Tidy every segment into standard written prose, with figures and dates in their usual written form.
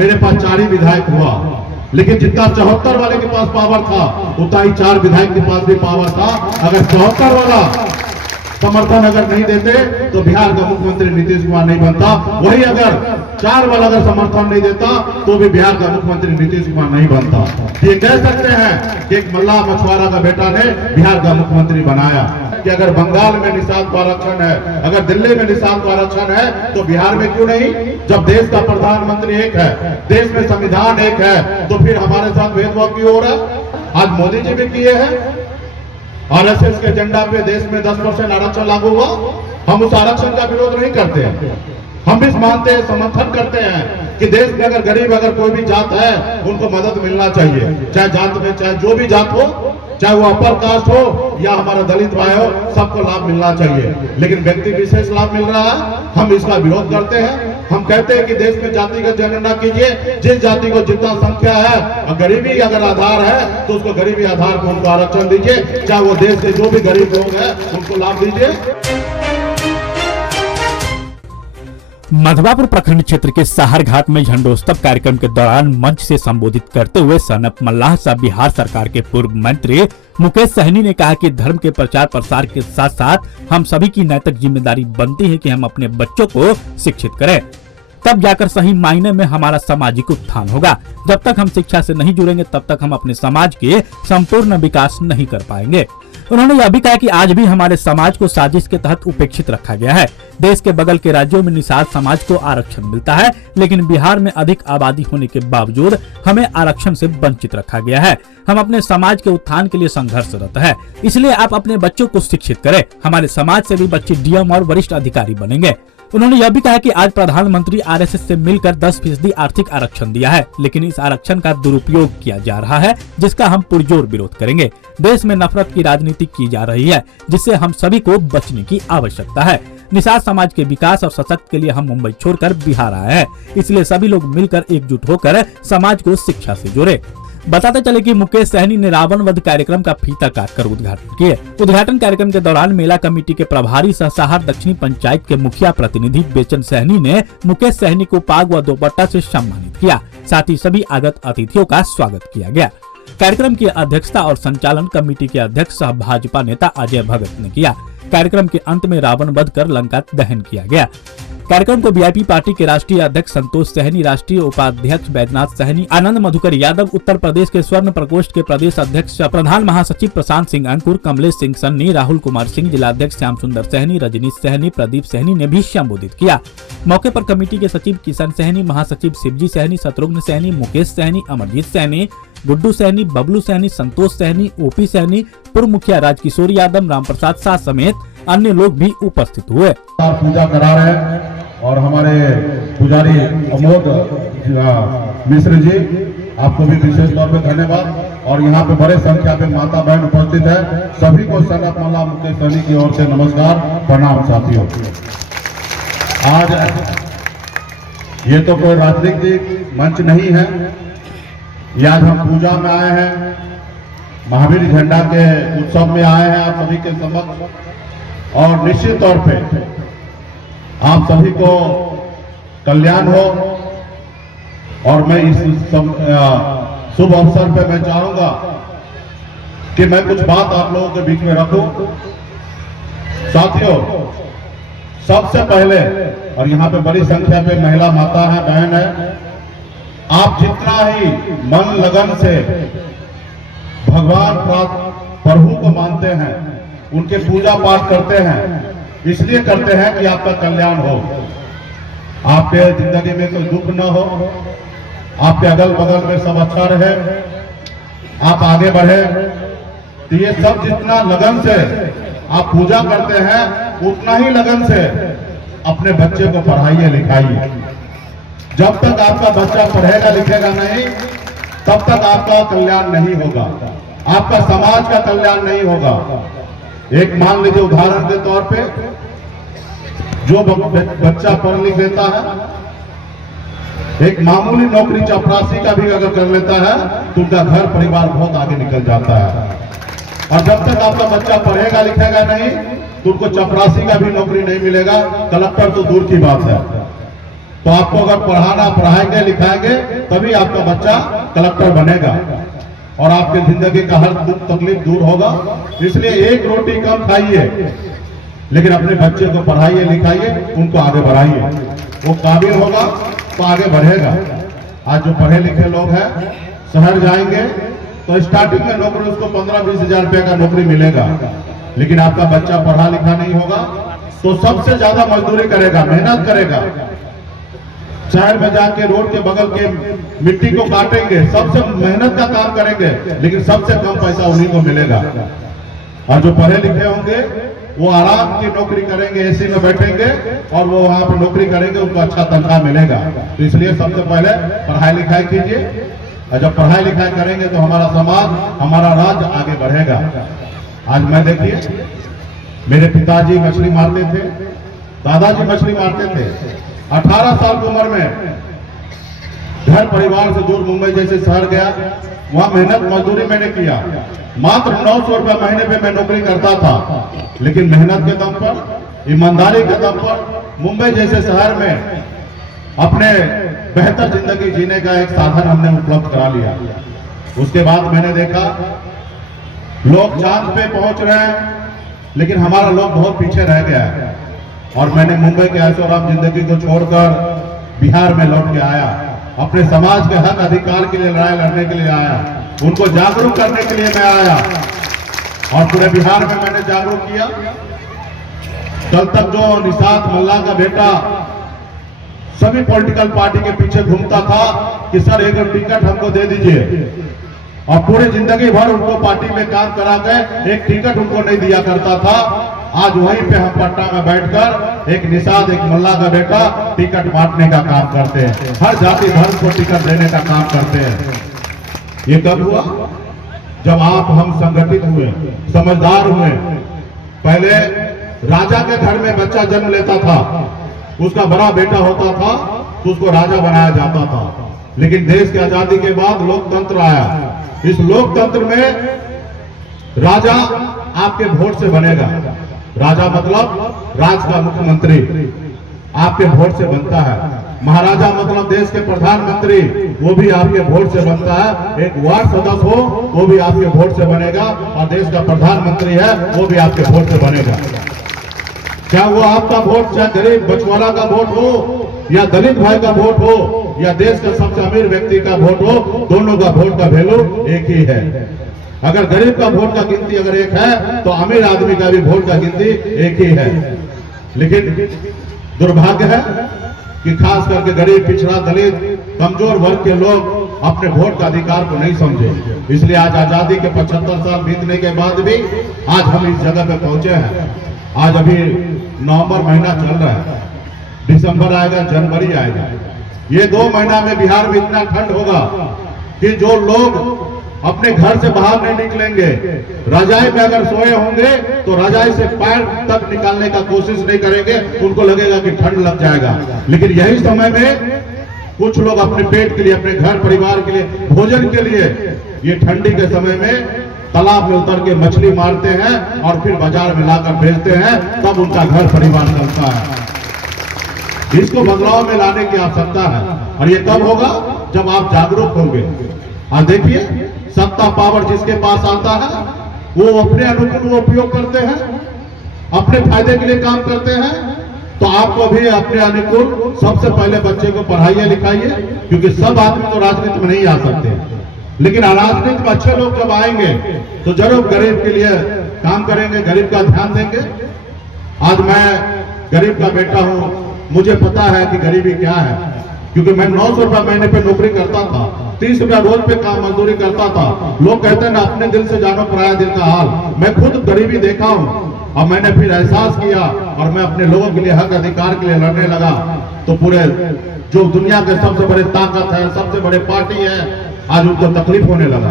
मेरे पास 4 ही विधायक हुआ, लेकिन जितना 74 वाले के पास पावर था उतना ही 4 विधायक के पास भी पावर था। अगर 74 वाला समर्थन अगर नहीं देते तो बिहार का मुख्यमंत्री नीतीश कुमार नहीं बनता। वही अगर 4 वाला अगर समर्थन नहीं देता तो भी बिहार का मुख्यमंत्री नीतीश कुमार नहीं बनता। ये कह सकते हैं कि एक मल्ला मछुआरा का बेटा ने बिहार का मुख्यमंत्री बनाया। कि अगर बंगाल में निषाद को आरक्षण है, अगर दिल्ली में निषाद को आरक्षण है, तो बिहार में क्यों नहीं? जब देश का प्रधानमंत्री एक है, देश में संविधान एक है, तो फिर हमारे साथ भेदभाव क्यों हो रहा है? आज मोदी जी भी किए हैं। आरएसएस के एजेंडा पे देश में 10% आरक्षण लागू हुआ। हम उस आरक्षण का विरोध नहीं करते हैं, हम भी मानते हैं, समर्थन करते हैं कि देश में अगर गरीब अगर कोई भी जात है उनको मदद मिलना चाहिए, चाहे जात में चाहे जो भी जात हो, चाहे वो अपर कास्ट हो या हमारा दलित भाई हो, सबको लाभ मिलना चाहिए। लेकिन व्यक्ति विशेष लाभ मिल रहा है, हम इसका विरोध करते हैं। हम कहते हैं कि देश में जातिगत जनगणना कीजिए, जिस जाति को जितना संख्या है और गरीबी अगर आधार है तो उसको गरीबी आधार पर उनको आरक्षण दीजिए, चाहे वो देश के जो भी गरीब लोग हैं उनको लाभ दीजिए। मधवापुर प्रखंड क्षेत्र के साहर घाट में झंडोत्सव कार्यक्रम के दौरान मंच से संबोधित करते हुए सनत मल्लाह साहब बिहार सरकार के पूर्व मंत्री मुकेश सहनी ने कहा कि धर्म के प्रचार प्रसार के साथ साथ हम सभी की नैतिक जिम्मेदारी बनती है कि हम अपने बच्चों को शिक्षित करें, तब जाकर सही मायने में हमारा सामाजिक उत्थान होगा। जब तक हम शिक्षा से नहीं जुड़ेंगे तब तक हम अपने समाज के संपूर्ण विकास नहीं कर पाएंगे। उन्होंने यह भी कहा कि आज भी हमारे समाज को साजिश के तहत उपेक्षित रखा गया है। देश के बगल के राज्यों में निषाद समाज को आरक्षण मिलता है, लेकिन बिहार में अधिक आबादी होने के बावजूद हमें आरक्षण से वंचित रखा गया है। हम अपने समाज के उत्थान के लिए संघर्षरत है, इसलिए आप अपने बच्चों को शिक्षित करें। हमारे समाज से भी बच्चे डीएम और वरिष्ठ अधिकारी बनेंगे। उन्होंने यह भी कहा कि आज प्रधानमंत्री आरएसएस से मिलकर 10% आर्थिक आरक्षण दिया है, लेकिन इस आरक्षण का दुरुपयोग किया जा रहा है, जिसका हम पुरजोर विरोध करेंगे। देश में नफरत की राजनीति की जा रही है, जिससे हम सभी को बचने की आवश्यकता है। निषाद समाज के विकास और सशक्त के लिए हम मुंबई छोड़कर बिहार आए हैं, इसलिए सभी लोग मिलकर एकजुट होकर समाज को शिक्षा से जोड़े। बताते चले कि मुकेश सहनी ने रावण वध कार्यक्रम का फीता काटकर उद्घाटन किए। उद्घाटन कार्यक्रम के दौरान मेला कमेटी के प्रभारी सह साहर दक्षिणी पंचायत के मुखिया प्रतिनिधि बेचन सहनी ने मुकेश सहनी को पाग व दोपट्टा से सम्मानित किया। साथ ही सभी आगत अतिथियों का स्वागत किया गया। कार्यक्रम की अध्यक्षता और संचालन कमेटी के अध्यक्ष सह भाजपा नेता अजय भगत ने किया। कार्यक्रम के अंत में रावण वध कर लंका दहन किया गया। कार्यक्रम को वीआईपी पार्टी के राष्ट्रीय अध्यक्ष संतोष सहनी, राष्ट्रीय उपाध्यक्ष बैजनाथ सहनी, आनंद मधुकर यादव, उत्तर प्रदेश के स्वर्ण प्रकोष्ठ के प्रदेश अध्यक्ष प्रधान महासचिव प्रशांत सिंह अंकुर, कमलेश सिंह सन्नी, राहुल कुमार सिंह, जिलाध्यक्ष श्याम सुंदर सहनी, रजनीश सहनी, प्रदीप सहनी ने भी संबोधित किया। मौके पर कमेटी के सचिव किशन सहनी, महासचिव शिवजी सहनी, शत्रुघ्न सहनी, मुकेश सहनी, अमरजीत सहनी, गुड्डू सहनी, बबलू सहनी, संतोष सहनी, ओपी सहनी, पूर्व मुखिया राजकिशोर यादव, रामप्रसाद शाह समेत अन्य लोग भी उपस्थित हुए। पूजा करा रहे हैं और हमारे पुजारी अमोद मिश्र जी, आपको भी विशेष तौर पे धन्यवाद। और यहाँ पे बड़े संख्या पे माता बहन उपस्थित है, सभी को सनत मल्लाह मुकेश सहनी की ओर से नमस्कार, प्रणाम साथियों। आज ये तो कोई राजनीतिक मंच नहीं है, ये आज हम पूजा में आए हैं, महावीर झंडा के उत्सव में आए हैं आप सभी के समक्ष। और निश्चित तौर पे आप सभी को कल्याण हो। और मैं इस शुभ अवसर पे मैं चाहूंगा कि मैं कुछ बात आप लोगों के बीच में रखूं। साथियों, सबसे पहले, और यहाँ पे बड़ी संख्या पे महिला माता है, बहन है, आप जितना ही मन लगन से भगवान प्रभु को मानते हैं, उनके पूजा पाठ करते हैं, इसलिए करते हैं कि आपका कल्याण हो, आपके जिंदगी में कोई दुख न हो, आपके अगल बगल में सब अच्छा रहे, आप आगे बढ़े। तो ये सब जितना लगन से आप पूजा करते हैं, उतना ही लगन से अपने बच्चे को पढ़ाइए लिखाइए। जब तक आपका बच्चा पढ़ेगा लिखेगा नहीं, तब तक आपका कल्याण नहीं होगा, आपका समाज का कल्याण नहीं होगा। एक मान लीजिए उदाहरण के तौर पे, जो बच्चा पढ़ लिख लेता है, एक मामूली नौकरी चपरासी का भी अगर कर लेता है तो उनका घर परिवार बहुत आगे निकल जाता है। और जब तक आपका बच्चा पढ़ेगा लिखेगा नहीं तो उनको चपरासी का भी नौकरी नहीं मिलेगा, कलेक्टर तो दूर की बात है। तो आपको अगर पढ़ाएंगे लिखाएंगे तभी आपका बच्चा कलेक्टर बनेगा और आपकी जिंदगी का हर दुख तकलीफ दूर होगा। इसलिए एक रोटी कम खाइए, लेकिन अपने बच्चे को पढ़ाइए लिखाइए, उनको आगे बढ़ाइए। वो काबिल होगा तो आगे बढ़ेगा। आज जो पढ़े लिखे लोग हैं शहर जाएंगे तो स्टार्टिंग में नौकरी उसको 15-20 हजार रुपए का नौकरी मिलेगा, लेकिन आपका बच्चा पढ़ा लिखा नहीं होगा तो सबसे ज्यादा मजदूरी करेगा, मेहनत करेगा। शहर में जाके रोड के बगल के मिट्टी को काटेंगे, सबसे मेहनत का काम करेंगे, लेकिन सबसे कम पैसा उन्हीं को मिलेगा। और जो पढ़े लिखे होंगे वो आराम की नौकरी करेंगे, एसी में बैठेंगे और वो वहां पर नौकरी करेंगे, उनको अच्छा तनख्वाह मिलेगा। तो इसलिए सबसे पहले पढ़ाई लिखाई कीजिए, और जब पढ़ाई लिखाई करेंगे तो हमारा समाज, हमारा राज्य आगे बढ़ेगा। आज मैं देखिए, मेरे पिताजी मछली मारते थे, दादाजी मछली मारते थे। 18 साल की उम्र में घर परिवार से दूर मुंबई जैसे शहर गया, वहां मेहनत मजदूरी मैंने किया। मात्र 900 रुपए महीने पे मैं नौकरी करता था, लेकिन मेहनत के दम पर, ईमानदारी के दम पर मुंबई जैसे शहर में अपने बेहतर जिंदगी जीने का एक साधन हमने उपलब्ध करा लिया। उसके बाद मैंने देखा लोग चांद पे पहुंच रहे हैं, लेकिन हमारा लोग बहुत पीछे रह गया है। और मैंने मुंबई के ऐशोआराम जिंदगी को छोड़कर बिहार में लौट के आया, अपने समाज के हक अधिकार के लिए लड़ाई लड़ने के लिए आया, उनको जागरूक करने के लिए मैं आया और पूरे बिहार में मैंने जागरूक किया। कल तक जो निषाद मल्ला का बेटा सभी पॉलिटिकल पार्टी के पीछे घूमता था कि सर एक टिकट हमको दे दीजिए, और पूरी जिंदगी भर उनको पार्टी में काम करा के एक टिकट उनको नहीं दिया करता था, आज वहीं पे हम पटना में बैठकर एक निषाद, एक मल्ला का बेटा टिकट बांटने का काम करते हैं, हर जाति धर्म को टिकट देने का काम करते हैं। ये कब हुआ? जब आप हम संगठित हुए, समझदार हुए। पहले राजा के घर में बच्चा जन्म लेता था, उसका बड़ा बेटा होता था तो उसको राजा बनाया जाता था। लेकिन देश की आजादी के बाद लोकतंत्र आया। इस लोकतंत्र में राजा आपके वोट से बनेगा। राजा मतलब राज का मुख्यमंत्री आपके वोट से बनता है। महाराजा मतलब देश के प्रधानमंत्री, वो भी आपके वोट से बनता है। एक वार्ड सदस्य हो वो भी आपके वोट से बनेगा, और देश का प्रधानमंत्री है वो भी आपके वोट से बनेगा। क्या वो आपका वोट चाहे गरीब बछवाड़ा का वोट हो या दलित भाई का वोट हो या देश का सबसे अमीर व्यक्ति का वोट हो, दोनों का वोट का वैल्यू एक ही है। अगर गरीब का वोट का गिनती अगर एक है तो अमीर आदमी का भी वोट का गिनती एक ही है। लेकिन दुर्भाग्य है कि खास करके गरीब, पिछड़ा, दलित, कमजोर वर्ग के लोग अपने वोट का अधिकार को नहीं समझे। इसलिए आज आजादी के 75 साल बीतने के बाद भी आज हम इस जगह पे पहुंचे हैं। आज अभी नवंबर महीना चल रहा है, दिसंबर आएगा, जनवरी आएगा। ये 2 महीना में बिहार में इतना ठंड होगा कि जो लोग अपने घर से बाहर नहीं निकलेंगे, रजाई में अगर सोए होंगे तो रजाई से पैर तक निकालने का कोशिश नहीं करेंगे, उनको लगेगा कि ठंड लग जाएगा। लेकिन यही समय में कुछ लोग अपने पेट के लिए, अपने घर परिवार के लिए, भोजन के लिए ये ठंडी के समय में तालाब में उतर के मछली मारते हैं और फिर बाजार में लाकर बेचते हैं, तब उनका घर परिवार चलता है। इसको बदलाव में लाने की आवश्यकता है, और ये कब होगा? जब आप जागरूक होंगे। और देखिए, सत्ता पावर जिसके पास आता है वो अपने अनुकूल वो उपयोग करते हैं, अपने फायदे के लिए काम करते हैं। तो आपको भी अपने अनुकूल सबसे पहले बच्चे को पढ़ाइए लिखाइए, क्योंकि सब आदमी तो राजनीति में नहीं आ सकते, लेकिन राजनीति में अच्छे लोग जब आएंगे तो जरूर गरीब के लिए काम करेंगे, गरीब का ध्यान देंगे। आज मैं गरीब का बेटा हूं, मुझे पता है कि गरीबी क्या है, क्योंकि मैं 900 रुपए महीने पे नौकरी करता था, 30 रुपया रोज पे काम मजदूरी करता था। लोग कहते हैं ना, अपने दिल से जानो पराया दिल का हाल। मैं खुद गरीबी देखा हूं और मैंने फिर एहसास किया और मैं अपने लोगों के लिए, हक अधिकार के लिए लड़ने लगा। तो पूरे जो दुनिया के सबसे बड़े ताकत है, सबसे बड़े पार्टी है, आज उनको तकलीफ होने लगा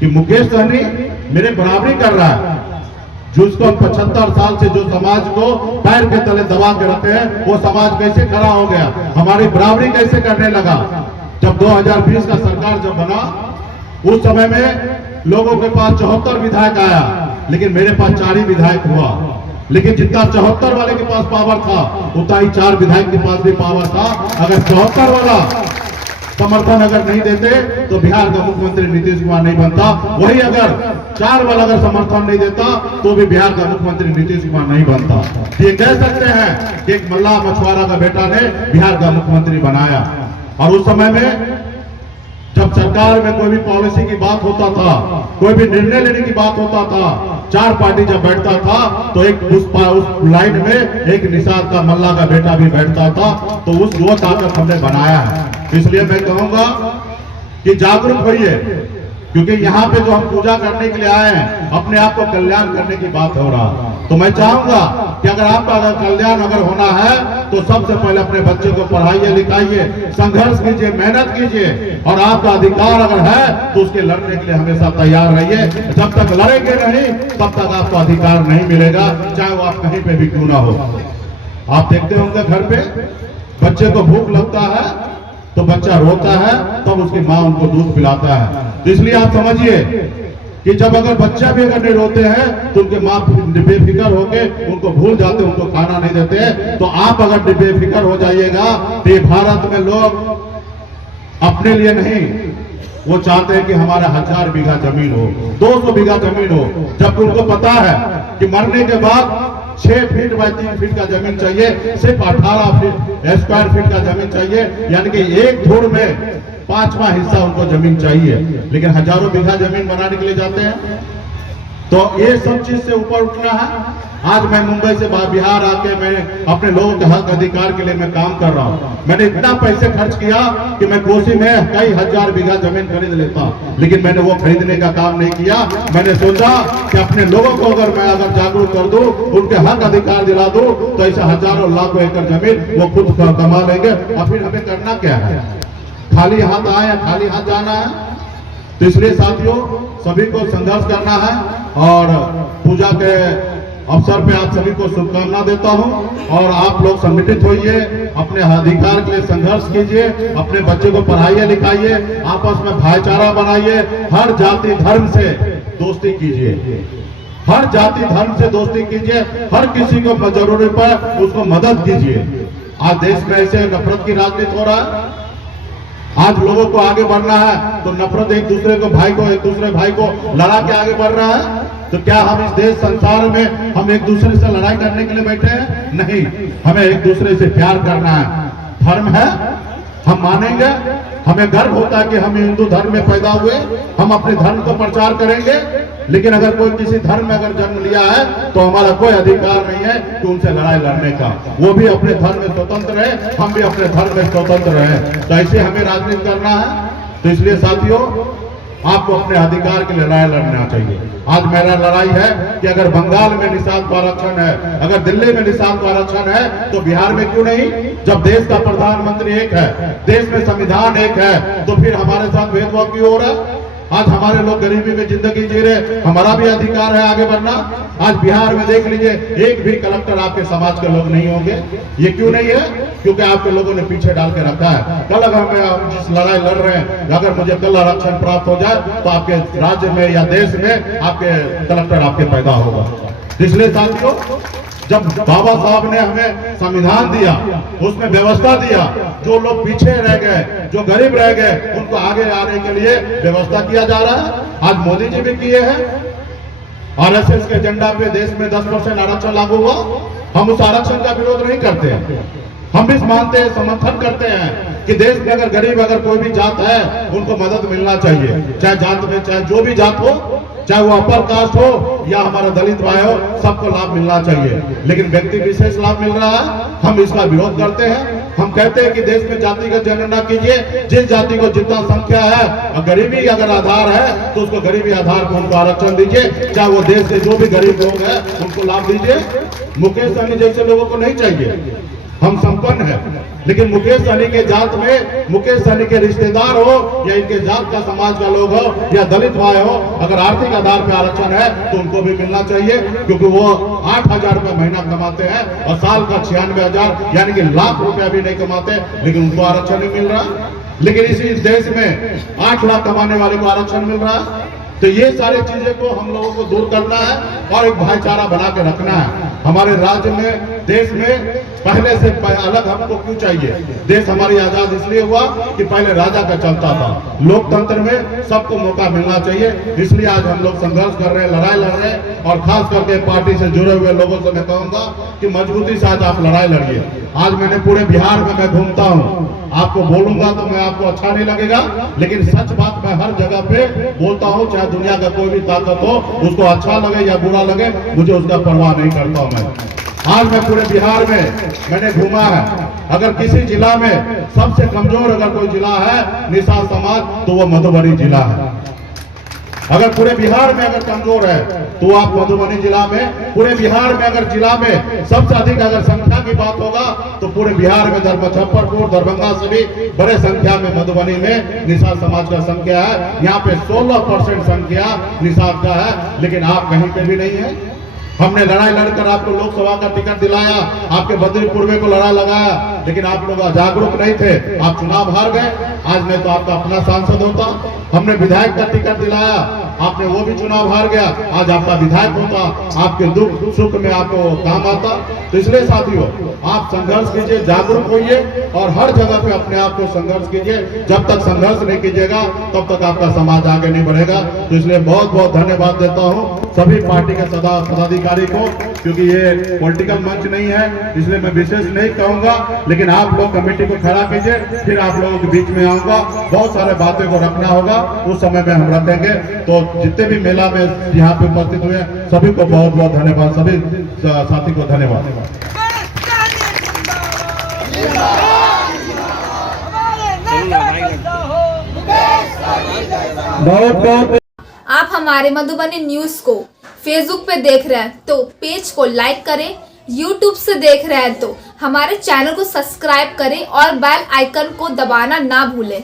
कि मुकेश सहनी मेरे बराबरी कर रहा है। जो उसको 75 साल से जो समाज को पैर के तले दबा के रखे हैं, वो समाज कैसे खड़ा हो गया, हमारी बराबरी कैसे करने लगा। जब 2020 का सरकार जब बना, उस समय में लोगों के पास 74 विधायक आया, लेकिन मेरे पास 4 ही विधायक हुआ। लेकिन जितना 74 वाले के पास पावर था उतना ही 4 विधायक के पास भी पावर था। अगर 74 वाला समर्थन अगर नहीं देते तो बिहार का मुख्यमंत्री नीतीश कुमार नहीं बनता। वही अगर 4 वाला अगर समर्थन नहीं देता तो भी बिहार का मुख्यमंत्री नीतीश कुमार नहीं बनता। ये कह सकते हैं कि एक मल्लाह मछुआरा का बेटा ने बिहार का मुख्यमंत्री बनाया। और उस समय में जब सरकार में कोई भी पॉलिसी की बात होता था, कोई भी निर्णय लेने की बात होता था, 4 पार्टी जब बैठता था तो एक उस लाइन में एक निषाद का मल्ला का बेटा भी बैठता था। तो वो ताकत हमने बनाया है। इसलिए मैं कहूंगा कि जागरूक होइए, क्योंकि यहाँ पे जो हम पूजा करने के लिए आए हैं अपने आप को कल्याण करने की बात हो रहा है। तो मैं चाहूंगा कि अगर आपका अगर कल्याण अगर होना है तो सबसे पहले अपने बच्चे को पढ़ाइए लिखाइए, संघर्ष कीजिए, मेहनत कीजिए। और आपका अधिकार अगर है तो उसके लड़ने के लिए हमेशा तैयार रहिए। जब तक लड़ेंगे नहीं तब तक आपको अधिकार नहीं मिलेगा, चाहे वो आप कहीं पे भी क्यों ना हो। आप देखते होंगे घर पे बच्चे को भूख लगता है तो बच्चा रोता है, तब उसकी माँ उनको दूध पिलाता है। तो इसलिए आप समझिए कि जब अगर बच्चा भी अगर नहीं रोते हैं तो उनके माँ बेफिक्र होके उनको भूल जाते, उनको खाना नहीं देते। तो आप अगर बेफिक्र हो जाइएगा तो ये भारत में लोग अपने लिए नहीं, वो चाहते हैं कि हमारा 1000 बीघा जमीन हो, 200 बीघा जमीन हो, जबकि उनको पता है कि मरने के बाद 6 फीट बाय 3 फीट का जमीन चाहिए, सिर्फ 18 फीट स्क्वायर फीट का जमीन चाहिए, यानी कि एक धुर में 5वां हिस्सा उनको जमीन चाहिए। लेकिन हजारों बीघा जमीन बनाने के लिए जाते हैं। तो ये सब चीज से ऊपर उठना है। आज मैं मुंबई से बिहार आके मैं अपने लोगों के हक अधिकार के लिए मैं काम कर रहा हूँ। मैंने इतना पैसे खर्च किया कि मैं कोसी में कई 1000 बीघा जमीन खरीद लेता, लेकिन मैंने वो खरीदने का काम नहीं किया। मैंने सोचा कि अपने लोगों को अगर मैं जागरूक कर दूं, उनके हक अधिकार दिला दूं, तो ऐसे हजारों लाखों एकड़ जमीन वो खुद कमा लेंगे। और फिर हमें करना क्या है? खाली हाथ आए, खाली हाथ जाना है। तो इसलिए साथियों सभी को संघर्ष करना है। और पूजा के अवसर पे आप सभी को शुभकामना देता हूं। और आप लोग संगठित होइए, अपने अधिकार के लिए संघर्ष कीजिए, अपने बच्चे को पढ़ाइए लिखाइए, आपस में भाईचारा बनाइए, हर जाति धर्म से दोस्ती कीजिए, हर जाति धर्म से दोस्ती कीजिए, हर किसी को जरूरत पर उसको मदद कीजिए। आज देश में ऐसे नफरत की राजनीति हो रहा है। आज लोगों को आगे बढ़ना है तो नफरत एक दूसरे को भाई को लड़ा के आगे बढ़ रहा है। तो क्या हम इस देश संसार में हम एक दूसरे से लड़ाई करने के लिए बैठे हैं? नहीं, हमें एक दूसरे से प्यार करना है। धर्म है, हम मानेंगे, हमें गर्व होता है कि हम हिंदू धर्म में पैदा हुए, हम अपने धर्म को प्रचार करेंगे। लेकिन अगर कोई किसी धर्म में अगर जन्म लिया है तो हमारा कोई अधिकार नहीं है कि उनसे लड़ाई लड़ने का। वो भी अपने धर्म में स्वतंत्र है, हम भी अपने धर्म में स्वतंत्र हैं। तो ऐसे हमें राजनीति करना है। तो इसलिए साथियों आपको अपने अधिकार के लिए लड़ाई लड़ना चाहिए। आज मेरा लड़ाई है कि अगर बंगाल में निषाद को आरक्षण है, अगर दिल्ली में निषाद को आरक्षण है, तो बिहार में क्यों नहीं? जब देश का प्रधानमंत्री एक है, देश में संविधान एक है, तो फिर हमारे साथ भेदभाव क्यों हो रहा है? आज हमारे लोग गरीबी में जिंदगी जी रहे, हमारा भी अधिकार है आगे बढ़ना। आज बिहार में देख लीजिए, एक भी कलेक्टर आपके समाज के लोग नहीं होंगे। ये क्यों नहीं है? क्योंकि आपके लोगों ने पीछे डाल के रखा है। कल अगर हम जिस लड़ाई लड़ रहे हैं, अगर मुझे कल आरक्षण प्राप्त हो जाए तो आपके राज्य में या देश में आपके कलेक्टर आपके पैदा होगा। इसलिए साथियों जब बाबा साहब ने हमें संविधान दिया, उसमें व्यवस्था दिया, जो लोग पीछे रह गए, जो गरीब रह गए, उनको आगे आने के लिए व्यवस्था किया जा रहा है। आज मोदी जी भी किए हैं। आरएसएस के एजेंडा पे देश में 10% आरक्षण लागू हुआ। हम उस आरक्षण का विरोध नहीं करते हैं, हम भी मानते हैं, समर्थन करते हैं कि देश में अगर गरीब अगर कोई भी जात है उनको मदद मिलना चाहिए। चाहे जात में चाहे जो भी जात हो, चाहे वो अपर कास्ट हो या हमारा दलित भाई हो, सबको लाभ मिलना चाहिए। लेकिन व्यक्ति विशेष लाभ मिल रहा है, हम इसका विरोध करते हैं। हम कहते हैं कि देश में जातिगत जनगणना कीजिए, जिस जाति को जितना संख्या है, गरीबी अगर आधार है तो उसको गरीबी आधार पर उनको आरक्षण दीजिए। चाहे वो देश के जो भी गरीब लोग हैं उनको लाभ दीजिए। मुकेश सहनी जैसे लोगों को नहीं चाहिए, हम संपन्न हैं। लेकिन मुकेश सहनी के जात में, मुकेश सहनी के रिश्तेदार हो या इनके जात का समाज का लोग हो या दलित भाई हो, अगर आर्थिक आधार पर आरक्षण है तो उनको भी मिलना चाहिए। क्योंकि वो 8,000 रुपए महीना कमाते हैं और साल का 96,000 यानी कि लाख रुपया भी नहीं कमाते, लेकिन उनको आरक्षण नहीं मिल रहा। लेकिन इसी देश में 8 लाख कमाने वाले को आरक्षण मिल रहा है। तो ये सारी चीजें को हम लोगों को दूर करना है और एक भाईचारा बना के रखना है। हमारे राज्य में, देश में पहले से अलग हमको क्यों चाहिए? देश हमारी आजाद इसलिए हुआ कि पहले राजा का चलता था। लोकतंत्र में सबको मौका मिलना चाहिए, इसलिए आज हम लोग संघर्ष कर रहे हैं, लड़ाई लड़ रहे हैं। और खास करके पार्टी से जुड़े हुए लोगों से मैं कहूंगा कि मजबूती से आज आप लड़ाई लड़िए। आज मैंने पूरे बिहार में मैं घूमता हूँ, आपको बोलूंगा तो मैं आपको अच्छा नहीं लगेगा, लेकिन सच बात मैं हर जगह पे बोलता हूँ। चाहे दुनिया का कोई भी ताकत हो, उसको अच्छा लगे या बुरा लगे, मुझे उसका परवाह नहीं करता हूँ। मैं आज मैं पूरे बिहार में मैंने घूमा है। अगर किसी जिला में सबसे कमजोर अगर कोई जिला है निषाद समाज, तो वो मधुबनी जिला है। अगर पूरे बिहार में अगर कमजोर है तो आप मधुबनी जिला में, पूरे बिहार में अगर जिला में सबसे अधिक अगर संख्या की बात होगा तो पूरे बिहार में मुजफ्फरपुर, दरभंगा से भी बड़े संख्या में मधुबनी में निषाद समाज का संख्या है। यहाँ पे 16% संख्या निषाद का है, लेकिन आप कहीं पे भी नहीं है। हमने लड़ाई लड़कर आपको लोकसभा का टिकट दिलाया, आपके बद्री पूर्वे को लड़ा लगाया, लेकिन आप लोग जागरूक नहीं थे, आप चुनाव हार गए। आज मैं तो आपका अपना सांसद होता। हमने विधायक का टिकट दिलाया, आपने वो भी चुनाव हार गया। आज आपका विधायक होता, आपके दुख सुख में आपको काम आता। तो इसलिए साथियों, आप संघर्ष कीजिए, जागरूक होइए और हर जगह पे अपने आप को संघर्ष कीजिए। जब तक संघर्ष नहीं कीजिएगा तब तक आपका समाज आगे नहीं बढ़ेगा। तो इसलिए बहुत बहुत धन्यवाद देता हूँ सभी पार्टी के पदाधिकारी को, क्योंकि ये पॉलिटिकल मंच नहीं है, इसलिए मैं विशेष नहीं कहूंगा, लेकिन आप लोग कमेटी को खड़ा कीजिए, फिर आप लोगों के बीच में आऊंगा। बहुत सारे बातें को रखना होगा, उस समय में हम रखेंगे। तो जितने भी मेला में यहाँ पे उपस्थित हुए सभी को बहुत बहुत धन्यवाद, सभी साथी को धन्यवाद। बहुत बहुत आप हमारे मधुबनी न्यूज को फेसबुक पे देख रहे हैं तो पेज को लाइक करें, यूट्यूब से देख रहे हैं तो हमारे चैनल को सब्सक्राइब करें और बेल आइकन को दबाना ना भूलें।